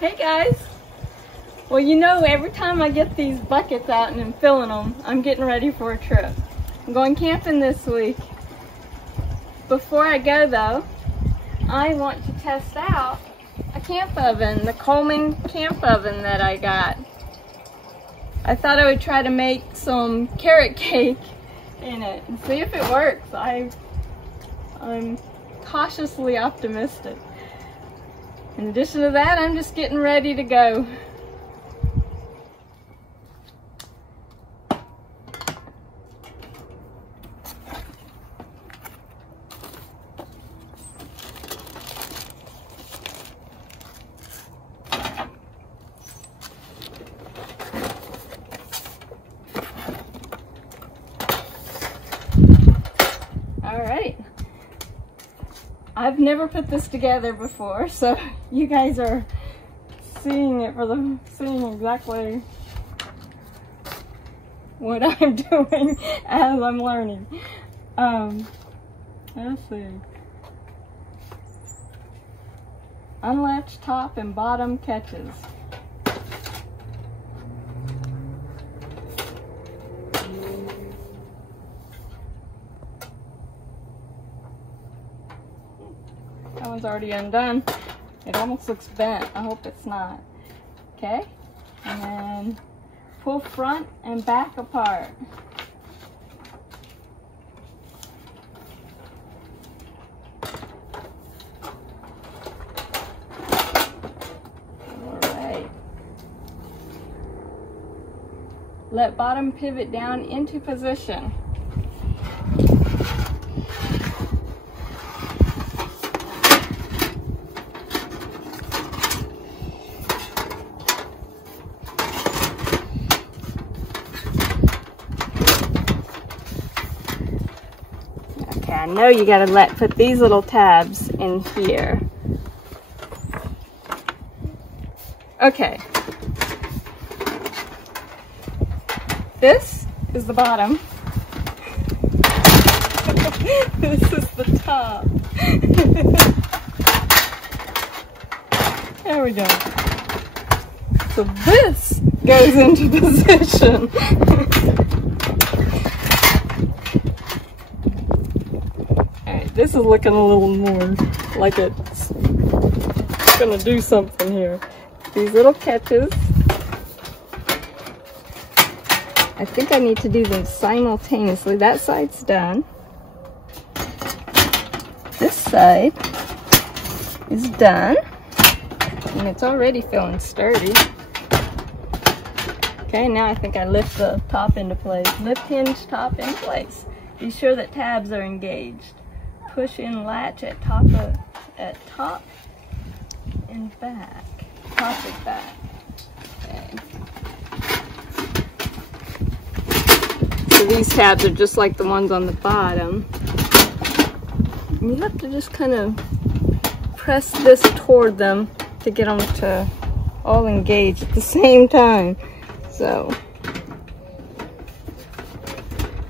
Hey guys! Well, you know, every time I get these buckets out and I'm filling them, I'm getting ready for a trip. I'm going camping this week. Before I go though, I want to test out a camp oven, the Coleman Camp Oven that I got. I thought I would try to make some carrot cake in it and see if it works. I'm cautiously optimistic. In addition to that, I'm just getting ready to go. Alright, I've never put this together before, so you guys are seeing exactly what I'm doing as I'm learning. Let's see. Unlatched top and bottom catches. That one's already undone. It almost looks bent. I hope it's not. Okay? And then pull front and back apart. Alright. Let bottom pivot down into position. I know you gotta put these little tabs in here. Okay. This is the bottom. This is the top. There we go. So this goes into position. This is looking a little more like it's gonna do something here. These little catches. I think I need to do them simultaneously. That side's done. This side is done. And it's already feeling sturdy. Okay, now I think I lift the top into place. Lift hinge top in place. Be sure that tabs are engaged. Push in latch at top and back. Top is back. Okay. So these tabs are just like the ones on the bottom. And you have to just kind of press this toward them to get them to all engage at the same time. So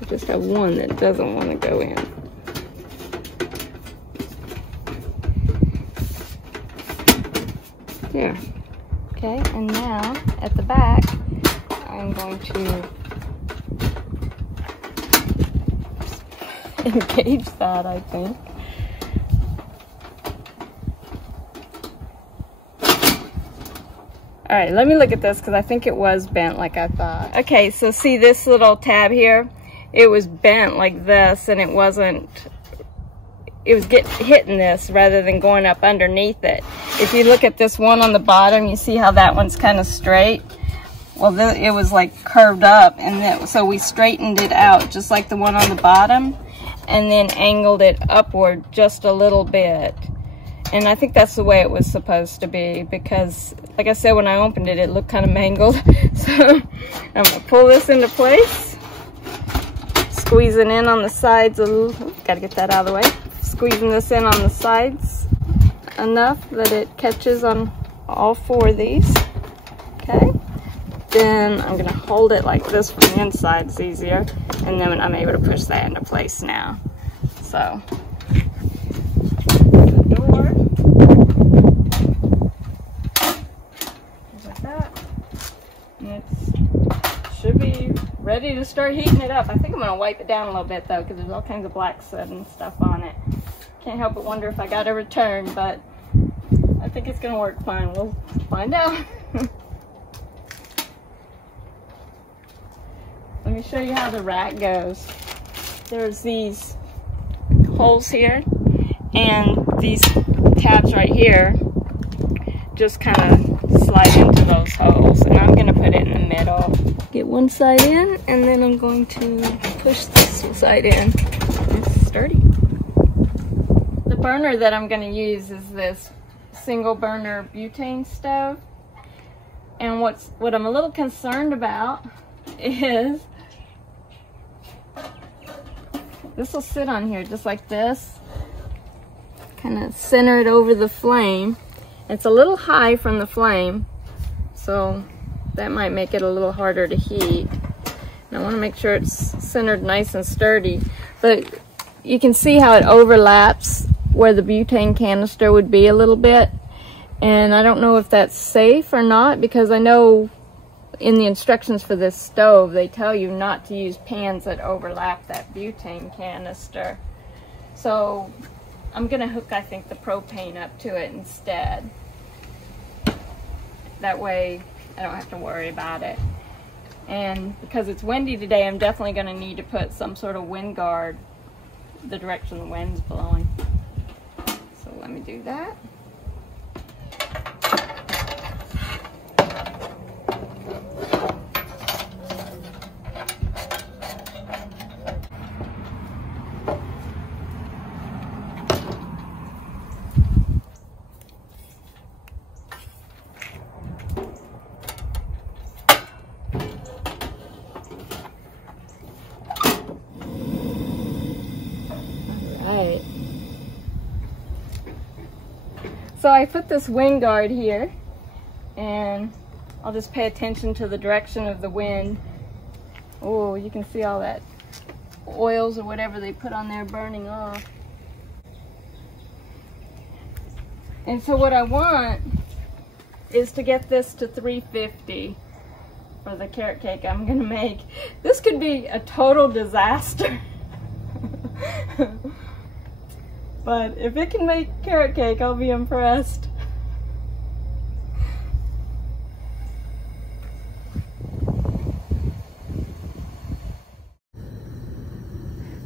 I just have one that doesn't want to go in. There. Okay, and now at the back, I'm going to engage that, I think. All right, let me look at this because I think it was bent like I thought. Okay, so see this little tab here? It was bent like this, and it was hitting this rather than going up underneath it. If you look at this one on the bottom, you see how that one's kind of straight? Well, it was like curved up, and so we straightened it out just like the one on the bottom, and then angled it upward just a little bit. And I think that's the way it was supposed to be, because like I said, when I opened it, it looked kind of mangled. So I'm gonna pull this into place, squeezing in on the sides a little. Gotta get that out of the way. Squeezing this in on the sides enough that it catches on all four of these. Okay. Then I'm gonna hold it like this from the inside, it's easier. And then I'm able to push that into place now. So the door. Just like that. And it should be ready to start heating it up. I think I'm going to wipe it down a little bit though, because there's all kinds of black soot and stuff on it. Can't help but wonder if I got a return, but I think it's going to work fine. We'll find out. Let me show you how the rack goes. There's these holes here, and these tabs right here just kind of slide into those holes, and I'm going to put it in the middle. Get one side in, and then I'm going to push this side in. It's sturdy. The burner that I'm going to use is this single burner butane stove, and what I'm a little concerned about is this will sit on here just like this, kind of centered over the flame. It's a little high from the flame, so that might make it a little harder to heat. And I want to make sure it's centered nice and sturdy, but you can see how it overlaps where the butane canister would be a little bit, and I don't know if that's safe or not, because I know in the instructions for this stove they tell you not to use pans that overlap that butane canister. So I'm gonna hook, I think, the propane up to it instead. That way I don't have to worry about it. And because it's windy today, I'm definitely gonna need to put some sort of wind guard the direction the wind's blowing. So let me do that. So I put this wind guard here, and I'll just pay attention to the direction of the wind. Oh, you can see all that oils or whatever they put on there burning off. And so what I want is to get this to 350 for the carrot cake I'm gonna make. This could be a total disaster. But if it can make carrot cake, I'll be impressed.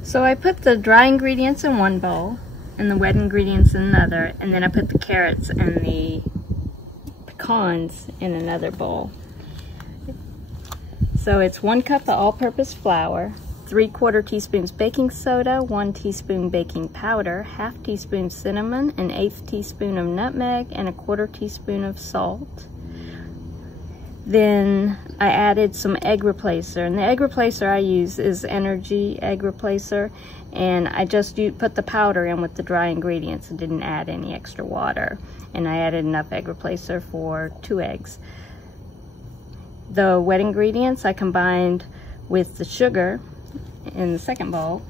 So I put the dry ingredients in one bowl and the wet ingredients in another, and then I put the carrots and the pecans in another bowl. So it's 1 cup of all-purpose flour, 3/4 teaspoons baking soda, 1 teaspoon baking powder, 1/2 teaspoon cinnamon, 1/8 teaspoon of nutmeg, and 1/4 teaspoon of salt. Then I added some egg replacer, and the egg replacer I use is Energy egg replacer, and I just put the powder in with the dry ingredients and didn't add any extra water, and I added enough egg replacer for 2 eggs. The wet ingredients I combined with the sugar in the second bowl,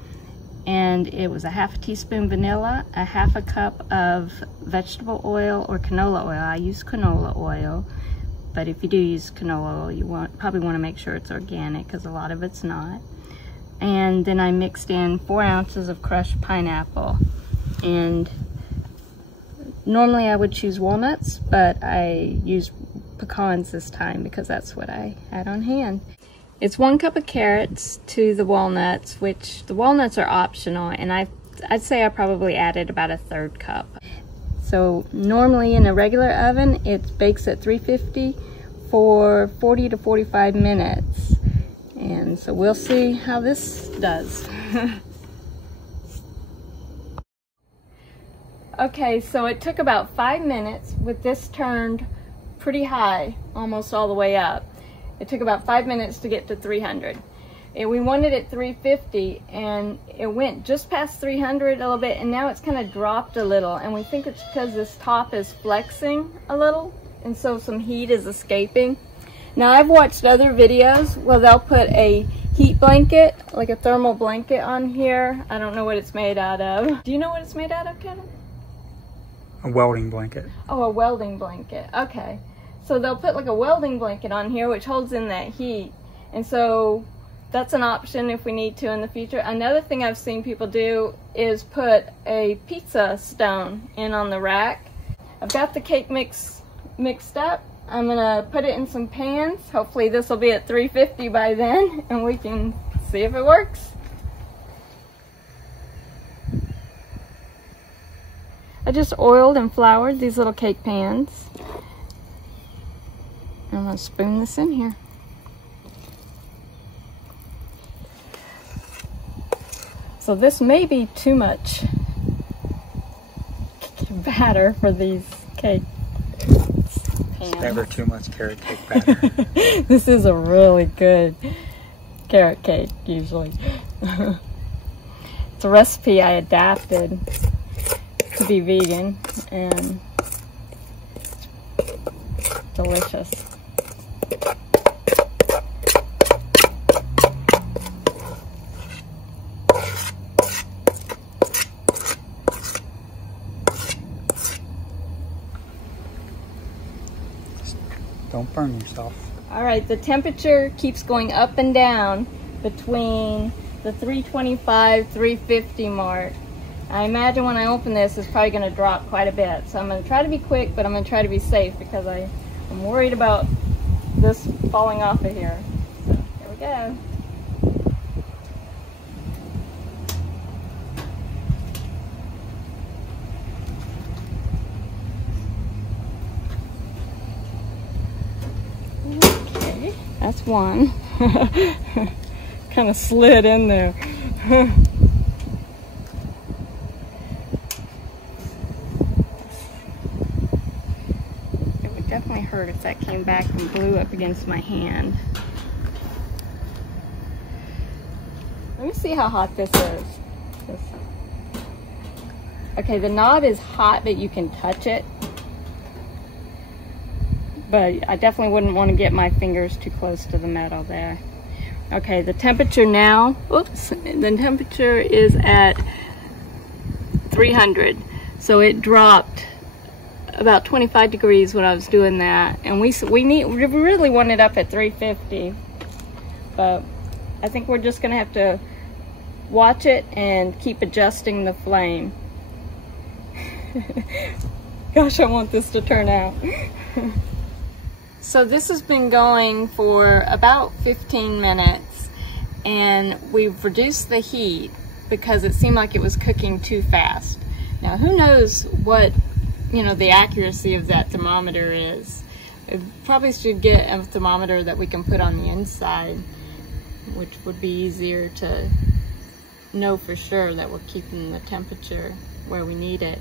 and it was 1/2 teaspoon vanilla, 1/2 cup of vegetable oil or canola oil. I use canola oil, but if you do use canola oil, you probably want to make sure it's organic, because a lot of it's not. And then I mixed in 4 ounces of crushed pineapple, and normally I would choose walnuts, but I used pecans this time because that's what I had on hand. It's 1 cup of carrots to the walnuts, which the walnuts are optional, and I'd say I probably added about 1/3 cup. So normally in a regular oven, it bakes at 350 for 40 to 45 minutes. And so we'll see how this does. Okay, so it took about 5 minutes with this turned pretty high, almost all the way up. It took about 5 minutes to get to 300. And we wanted it 350, and it went just past 300 a little bit, and now it's kind of dropped a little, and we think it's because this top is flexing a little, and so some heat is escaping. Now I've watched other videos where they'll put a heat blanket, like a thermal blanket on here. I don't know what it's made out of. Do you know what it's made out of, Kevin? A welding blanket. Oh, a welding blanket. Okay. So they'll put like a welding blanket on here which holds in that heat. And so that's an option if we need to in the future. Another thing I've seen people do is put a pizza stone in on the rack. I've got the cake mix mixed up. I'm gonna put it in some pans. Hopefully this will be at 350 by then and we can see if it works. I just oiled and floured these little cake pans. I'm gonna spoon this in here. So this may be too much batter for these cake pans. It's never too much carrot cake batter. This is a really good carrot cake, usually. It's a recipe I adapted to be vegan, and delicious. Don't burn yourself. All right, the temperature keeps going up and down between the 325, 350 mark. I imagine when I open this, it's probably going to drop quite a bit. So I'm going to try to be quick, but I'm going to try to be safe because I'm worried about this falling off of here. So here we go. Okay, that's one. Kind of slid in there. Definitely hurt if that came back and blew up against my hand. Let me see how hot this is. Okay, the knob is hot that you can touch it, but I definitely wouldn't want to get my fingers too close to the metal there. Okay, the temperature now, oops, the temperature is at 300, so it dropped about 25 degrees when I was doing that, and we really want it up at 350, but I think we're just gonna have to watch it and keep adjusting the flame. Gosh, I want this to turn out. So this has been going for about 15 minutes, and we've reduced the heat because it seemed like it was cooking too fast. Now who knows what the accuracy of that thermometer is. It probably should get a thermometer that we can put on the inside, which would be easier to know for sure that we're keeping the temperature where we need it.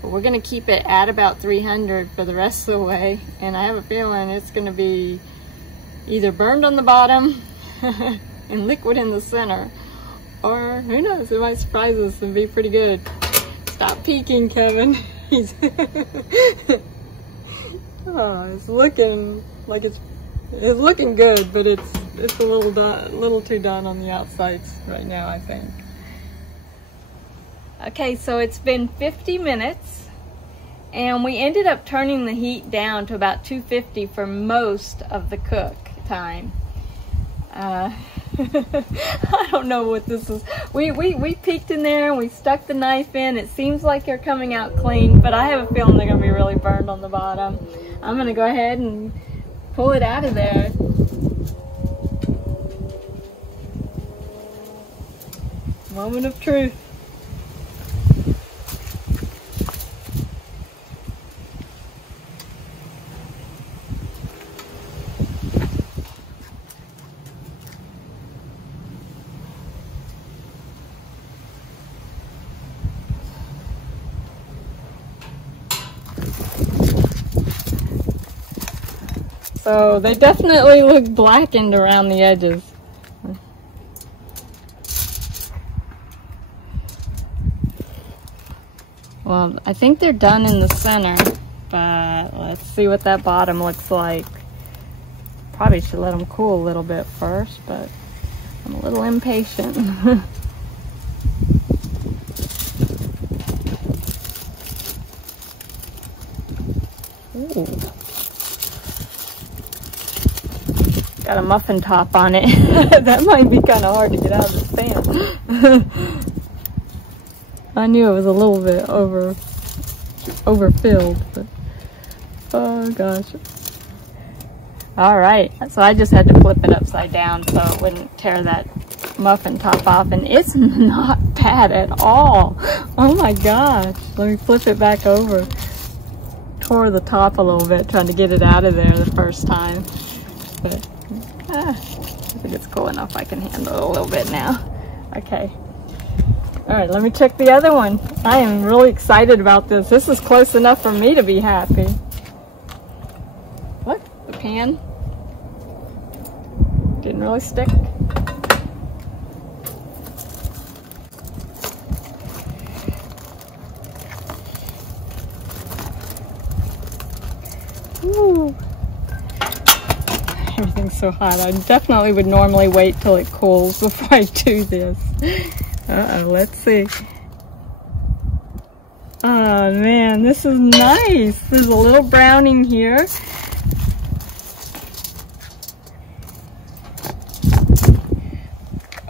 But we're going to keep it at about 300 for the rest of the way, and I have a feeling it's going to be either burned on the bottom and liquid in the center, or who knows, it might surprise us and be pretty good. Stop peeking, Kevin. Oh, it's looking like it's looking good, but it's a little too done on the outsides right now, I think. Okay, so it's been 50 minutes, and we ended up turning the heat down to about 250 for most of the cook time. I don't know what this is. We peeked in there and we stuck the knife in. It seems like they're coming out clean, but I have a feeling they're going to be really burned on the bottom. I'm going to go ahead and pull it out of there. Moment of truth. So they definitely look blackened around the edges. Well, I think they're done in the center, but let's see what that bottom looks like. Probably should let them cool a little bit first, but I'm a little impatient. Ooh. Got a muffin top on it. That might be kind of hard to get out of this pan. I knew it was a little bit overfilled, but oh gosh. All right, so I just had to flip it upside down so it wouldn't tear that muffin top off, and it's not bad at all. Oh my gosh. Let me flip it back over. Tore the top a little bit trying to get it out of there the first time, but I think it's cool enough. I can handle it a little bit now. Okay. All right, let me check the other one. I am really excited about this. This is close enough for me to be happy. Look, the pan didn't really stick. Ooh. Everything's so hot. I definitely would normally wait till it cools before I do this. Uh-oh, let's see. Oh man, this is nice. There's a little browning here.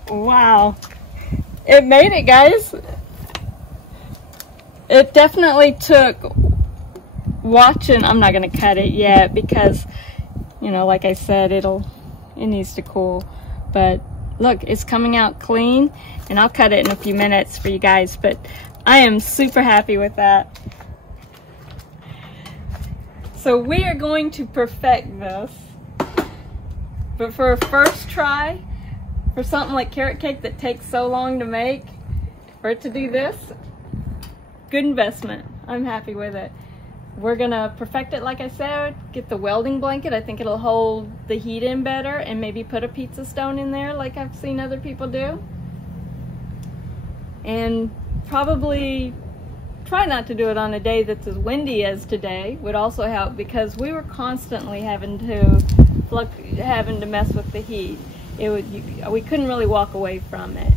Wow. It made it, guys. It definitely took watching. I'm not going to cut it yet because, you know, like I said, it needs to cool. But look, it's coming out clean, and I'll cut it in a few minutes for you guys, but I am super happy with that. So we are going to perfect this, but for a first try, for something like carrot cake that takes so long to make, for it to do this, good investment. I'm happy with it. We're gonna perfect it, like I said, get the welding blanket. I think it'll hold the heat in better, and maybe put a pizza stone in there like I've seen other people do. And probably try not to do it on a day that's as windy as today would also help, because we were constantly having to mess with the heat. We couldn't really walk away from it,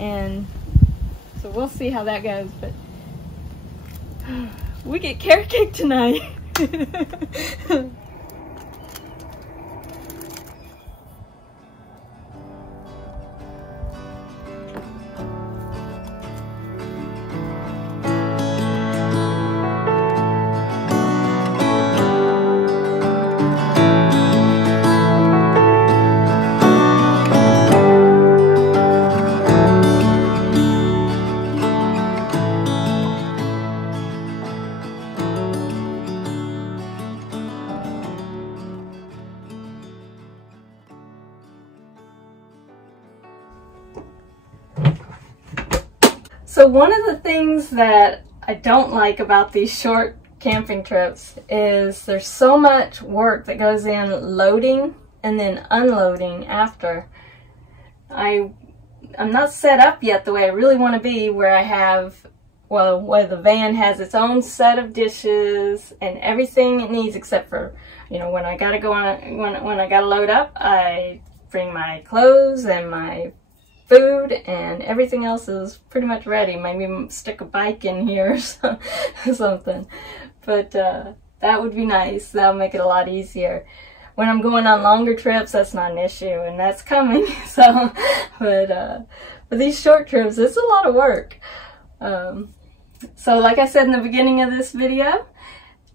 and so we'll see how that goes. But we get carrot cake tonight. So one of the things that I don't like about these short camping trips is there's so much work that goes in loading and then unloading after. I'm not set up yet the way I really want to be, where I have, well, where the van has its own set of dishes and everything it needs, except for, you know, when I gotta go on, when I gotta load up, I bring my clothes and my food, and everything else is pretty much ready. Maybe stick a bike in here or something. But that would be nice. That would make it a lot easier. When I'm going on longer trips, that's not an issue, and that's coming. So, but for these short trips, it's a lot of work. So like I said in the beginning of this video,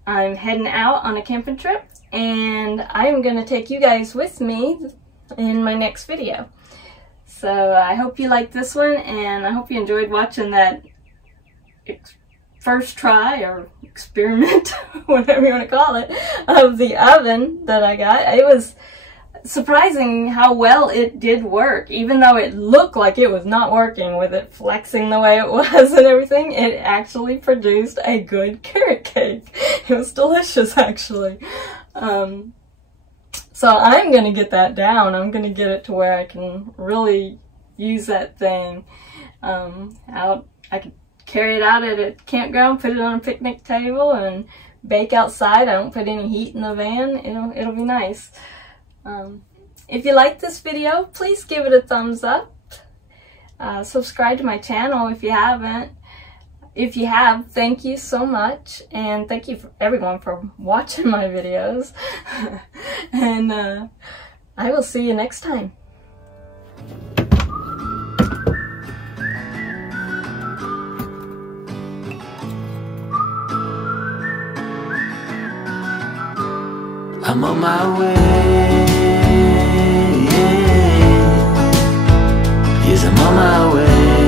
I'm heading out on a camping trip, and I'm going to take you guys with me in my next video. So I hope you liked this one, and I hope you enjoyed watching that first try or experiment, whatever you want to call it, of the oven that I got. It was surprising how well it did work, even though it looked like it was not working with it flexing the way it was and everything. It actually produced a good carrot cake. It was delicious, actually. So I'm going to get that down. I'm going to get it to where I can really use that thing. I could carry it out at a campground, put it on a picnic table, and bake outside. I don't put any heat in the van. It'll be nice. If you like this video, please give it a thumbs up. Subscribe to my channel if you haven't. If you have, thank you so much, and thank you for everyone for watching my videos. And I will see you next time. I'm on my way. Yes, I'm on my way.